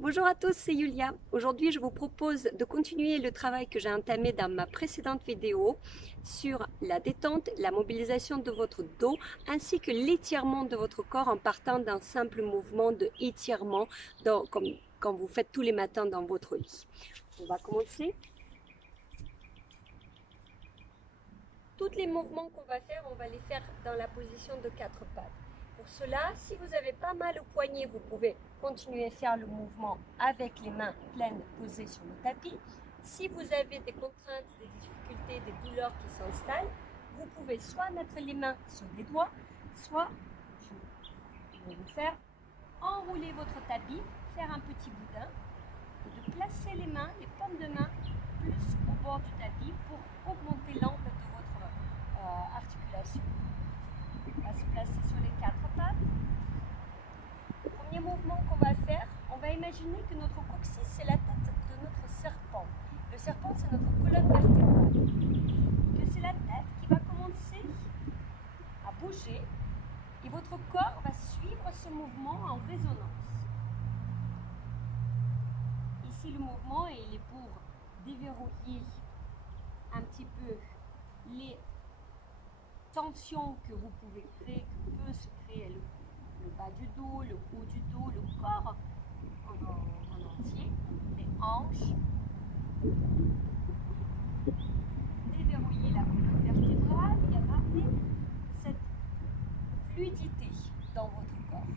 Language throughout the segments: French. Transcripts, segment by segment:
Bonjour à tous, c'est Yulia. Aujourd'hui, je vous propose de continuer le travail que j'ai entamé dans ma précédente vidéo sur la détente, la mobilisation de votre dos ainsi que l'étirement de votre corps en partant d'un simple mouvement de étirement comme quand vous faites tous les matins dans votre lit. On va commencer. Tous les mouvements qu'on va faire, on va les faire dans la position de quatre pattes. Pour cela, si vous avez pas mal au poignet, vous pouvez continuer à faire le mouvement avec les mains pleines posées sur le tapis. Si vous avez des contraintes, des difficultés, des douleurs qui s'installent, vous pouvez soit mettre les mains sur les doigts, soit, je vais vous faire, enrouler votre tapis, faire un petit boudin et de placer les mains, les paumes de main, plus au bord du tapis pour augmenter l'angle de votre articulation. On va se placer sur les quatre pattes. Le premier mouvement qu'on va faire, on va imaginer que notre coccyx, c'est la tête de notre serpent. Le serpent, c'est notre colonne vertébrale. Que c'est la tête qui va commencer à bouger et votre corps va suivre ce mouvement en résonance. Ici, le mouvement, il est pour déverrouiller un petit peu les tensions que vous pouvez créer, que peut se créer le bas du dos, le haut du dos, le corps en entier, les hanches, déverrouiller la colonne vertébrale et ramener cette fluidité dans votre corps.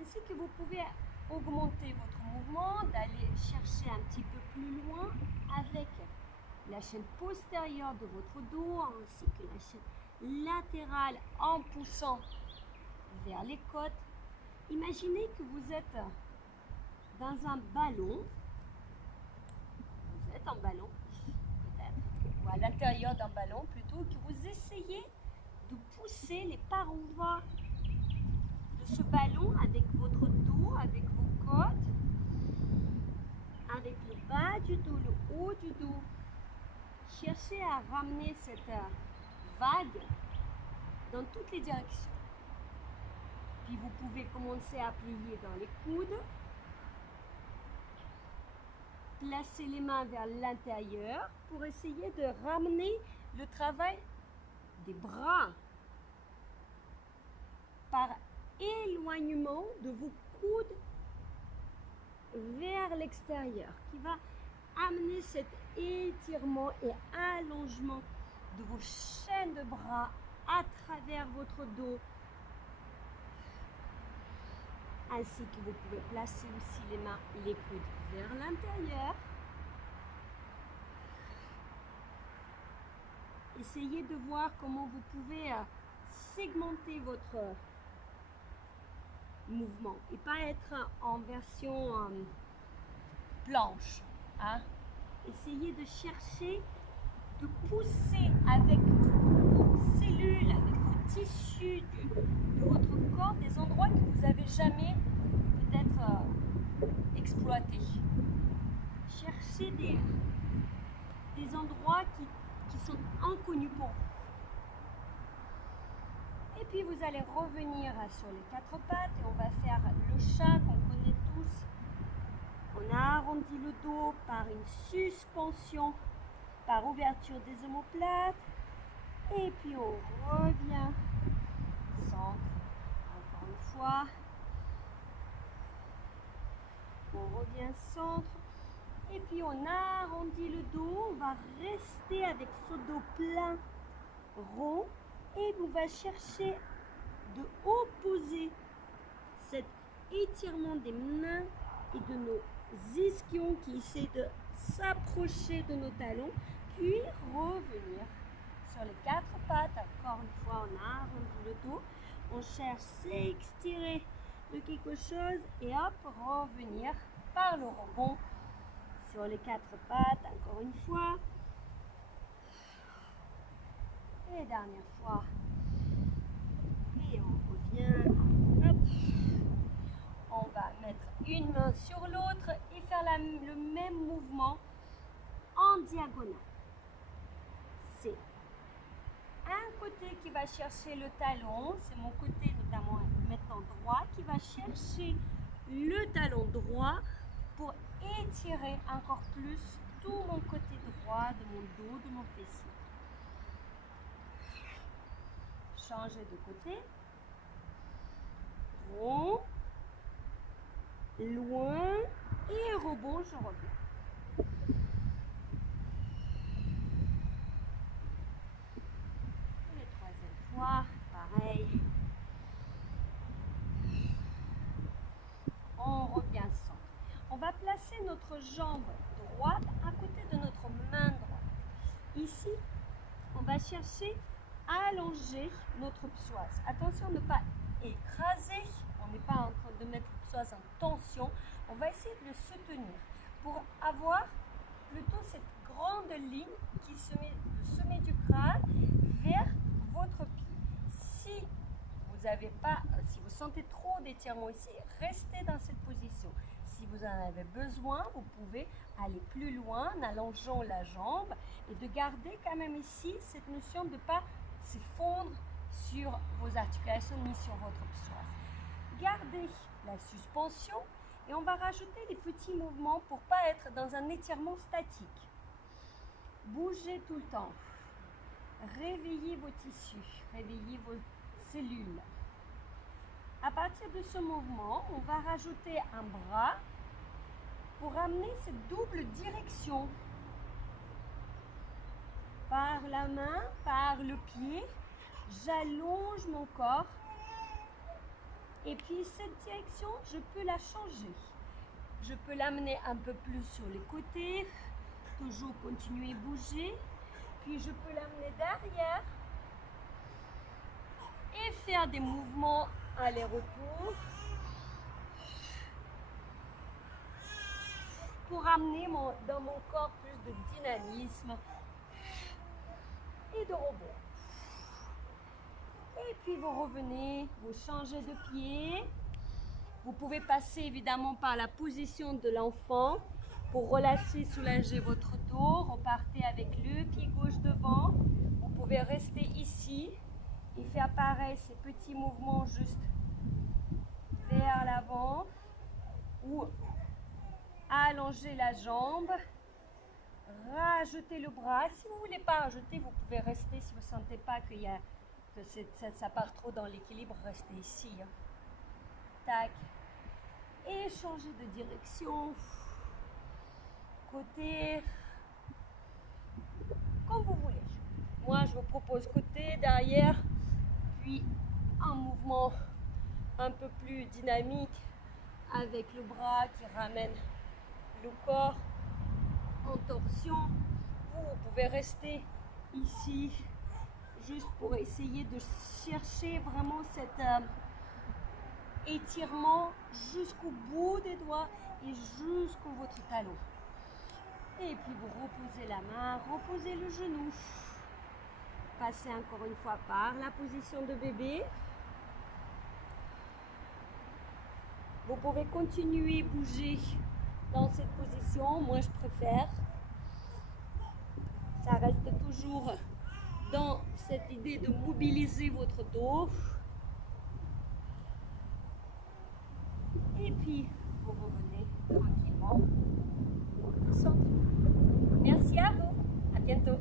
Ainsi que vous pouvez augmenter votre mouvement, d'aller chercher un petit peu plus loin avec la chaîne postérieure de votre dos ainsi que la chaîne latérale en poussant vers les côtes. Imaginez que vous êtes dans un ballon, vous êtes en ballon peut-être, ou à l'intérieur d'un ballon plutôt, que vous essayez de pousser les parois de ce ballon avec votre dos, avec vos côtes, avec le bas du dos, le haut du dos. Cherchez à ramener cette vague dans toutes les directions. Puis vous pouvez commencer à plier dans les coudes. Placez les mains vers l'intérieur pour essayer de ramener le travail des bras par éloignement de vos coudes vers l'extérieur, qui va amener cet étirement et allongement de vos chaînes de bras à travers votre dos. Ainsi que vous pouvez placer aussi les mains et les coudes vers l'intérieur. Essayez de voir comment vous pouvez segmenter votre mouvement et pas être en version planche. Hein? Essayez de chercher de pousser avec vos cellules, avec vos tissus de votre corps, des endroits que vous n'avez jamais peut-être exploités. Cherchez des endroits qui sont inconnus pour vous. Et puis vous allez revenir sur les quatre pattes et on va faire le chat qu'on connaît tous. On a arrondi le dos par une suspension, par ouverture des omoplates. Et puis on revient, centre, encore une fois. On revient centre. Et puis on arrondit le dos. On va rester avec ce dos plein, rond. Et on va chercher de opposer cet étirement des mains et de nos ischions qui essaient de s'approcher de nos talons, puis revenir sur les quatre pattes. Encore une fois, on a arrondi le dos, on cherche s'extirer de quelque chose et hop, revenir par le rebond sur les quatre pattes. Encore une fois. Et dernière fois. Et on revient. Hop. On va mettre une main sur l'autre et faire le même mouvement en diagonale. C'est un côté qui va chercher le talon, c'est mon côté notamment maintenant droit, qui va chercher le talon droit pour étirer encore plus tout mon côté droit de mon dos, de mon fessier. Changer de côté. Rond, loin et rebond, je reviens. Et la troisième fois, pareil. On revient centre. On va placer notre jambe droite à côté de notre main droite. Ici, on va chercher à allonger notre psoas. Attention de ne pas écraser, on n'est pas en train de mettre le psoas en tension. On va essayer de le soutenir pour avoir plutôt cette grande ligne qui se met du sommet du crâne vers votre pied. Si vous sentez trop d'étirement ici, restez dans cette position. Si vous en avez besoin, vous pouvez aller plus loin en allongeant la jambe et de garder quand même ici cette notion de ne pas se fondre sur vos articulations ni sur votre psoas. Gardez la suspension et on va rajouter des petits mouvements pour ne pas être dans un étirement statique. Bougez tout le temps. Réveillez vos tissus, réveillez vos cellules. À partir de ce mouvement, on va rajouter un bras pour amener cette double direction. Par la main, par le pied, j'allonge mon corps. Et puis cette direction, je peux la changer. Je peux l'amener un peu plus sur les côtés, toujours continuer à bouger. Puis je peux l'amener derrière et faire des mouvements aller-retour pour amener dans mon corps plus de dynamisme et de rebond. Et puis vous revenez, vous changez de pied. Vous pouvez passer évidemment par la position de l'enfant pour relâcher, soulager votre dos. Repartez avec le pied gauche devant. Vous pouvez rester ici et faire pareil, ces petits mouvements juste vers l'avant ou allonger la jambe. Rajoutez le bras. Si vous ne voulez pas rajouter, vous pouvez rester. Si vous ne sentez pas que ça part trop dans l'équilibre, restez ici. Hein. Tac. Et changer de direction. Côté. Comme vous voulez. Moi, je vous propose côté, derrière. Puis un mouvement un peu plus dynamique avec le bras qui ramène le corps en torsion. Vous pouvez rester ici juste pour essayer de chercher vraiment cet étirement jusqu'au bout des doigts et jusqu'au votre talon. Et puis vous reposez la main, reposez le genou. Passez encore une fois par la position de bébé. Vous pouvez continuer à bouger dans cette position. Moi, je préfère. Ça reste toujours dans cette idée de mobiliser votre dos. Et puis, vous revenez tranquillement au centre. Merci à vous. À bientôt.